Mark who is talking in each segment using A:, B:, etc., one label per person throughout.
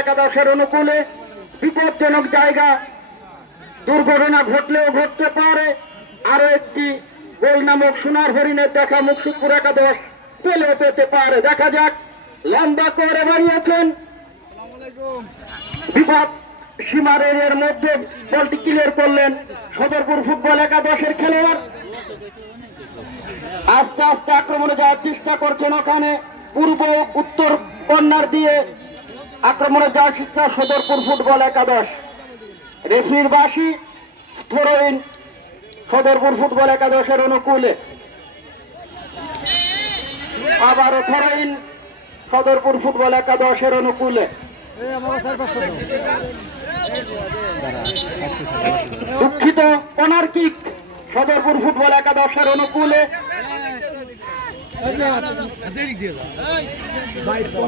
A: একাদশের অনুকূলে বিপজ্জনক জায়গা। দুর্ঘটনা ঘটলেও ঘটতে পারে। আরও একটি গোল নামক সোনার হরিণের দেখা মুকসুদপুর একাদশ পেলেও পেতে পারে। দেখা যাক, লম্বা করে বাড়িয়েছেন। বিপদ সীমারের এর মধ্যে বলটি ক্লিয়ার করলেন সদরপুর ফুটবল একাদশের খেলোয়াড়। আস্তে আস্তে আক্রমণে যাওয়ার চেষ্টা করছেন ওখানে পূর্ব, উত্তর কন্যার দিয়ে আক্রমণে যাওয়ার চেষ্টা সদরপুর ফুটবল একাদশ। রেফরির বাসি থ্রোইন সদরপুর ফুটবল একাদশের অনুকূলে। আবারও থ্রোইন সদরপুর ফুটবল একাদশের অনুকূলে। দুঃখিত কর্নার কিক সদরপুর ফুটবল একাদশের অনুকূলে।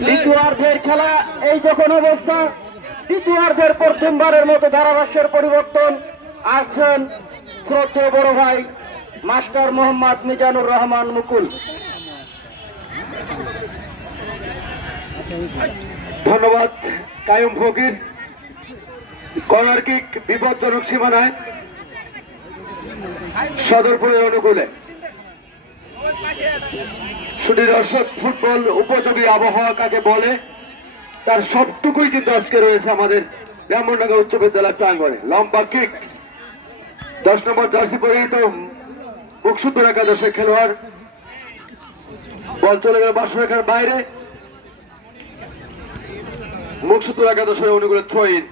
A: দ্বিতীয়ার্ধের খেলা, এই যখন অবস্থা দ্বিতীয়ার্ধের প্রথমবারের মতো ধারাভাষ্যের পরিবর্তন। আসছেন শ্রদ্ধেয় বড় ভাই, মাস্টার মোহাম্মদ মিজানুর রহমান মুকুল। ধন্যবাদ, কায়ুম ফকির। কর্নার কিক বিপজ্জনক সীমানায় সদরপুরের অনুকূলে। শুধু দর্শক ফুটবল উপযোগী আবহাওয়া কাকে বলে, তার সবটুকুই কিন্তু আজকে রয়েছে আমাদের ব্রাহ্মণনগর উচ্চ বিদ্যালয় প্রাঙ্গণে। লম্বা কিক, দশ নম্বর জার্সি পরিহিত মুখসুন্দর একাদশের খেলোয়াড়। বল চলে গেল বাসরেখার বাইরে। মুখসুন্দর একাদশের অনুকূলে থ্রোইন